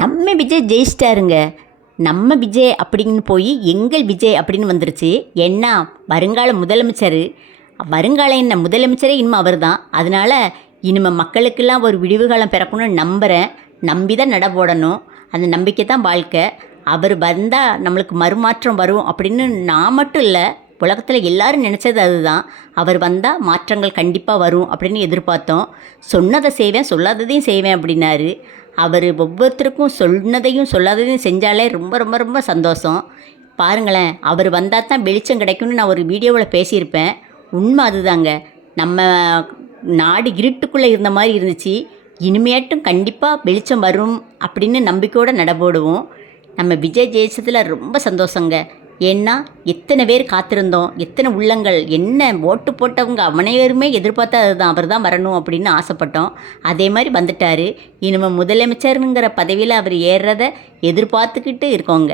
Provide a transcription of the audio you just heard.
நம்ம விஜய் ஜெயிச்சிட்டாருங்க. நம்ம விஜய் அப்படின்னு போய் எங்கள் விஜய் அப்படின்னு வந்துருச்சு. ஏன்னா வருங்கால முதலமைச்சர், வருங்கால என்ன முதலமைச்சரே இனிமே அவர் தான். அதனால் இனிமே மக்களுக்கெல்லாம் ஒரு விடிவு காலம் பிறக்கணும்னு நம்புகிறேன். நம்பி தான் நட போடணும். அந்த நம்பிக்கை தான் வாழ்க்கை. அவர் வந்தால் நம்மளுக்கு மறுமாற்றம் வரும் அப்படின்னு நான் மட்டும் இல்லை, உலகத்தில் எல்லாரும் நினச்சது அதுதான். அவர் வந்தால் மாற்றங்கள் கண்டிப்பாக வரும் அப்படின்னு எதிர்பார்த்தோம். சொன்னதை செய்வேன், சொல்லாததையும் செய்வேன் அப்படின்னாரு. அவர் ஒவ்வொருத்தருக்கும் சொன்னதையும் சொல்லாததையும் செஞ்சாலே ரொம்ப ரொம்ப ரொம்ப சந்தோஷம். பாருங்களேன், அவர் வந்தால் தான் வெளிச்சம் கிடைக்கும்னு நான் ஒரு வீடியோவில் பேசியிருப்பேன். உண்மை அதுதாங்க. நம்ம நாடு இருட்டுக்குள்ளே இருந்த மாதிரி இருந்துச்சு. இனிமேட்டும் கண்டிப்பாக வெளிச்சம் வரும் அப்படின்னு நம்பிக்கையோடு நடபோடுவோம். நம்ம விஜய் ஜெயிச்சதில் ரொம்ப சந்தோஷங்க. ஏன்னா எத்தனை பேர் காத்திருந்தோம், எத்தனை உள்ளங்கள், என்ன ஓட்டு போட்டவங்க அனைவருமே எதிர்பார்த்தா அதுதான், அவர் தான் வரணும் அப்படின்னு ஆசைப்பட்டோம். அதே மாதிரி வந்துட்டார். இனிமேல் முதலமைச்சருங்கிற பதவியில் அவர் ஏறுறதை எதிர்பார்த்துக்கிட்டு இருக்கோங்க.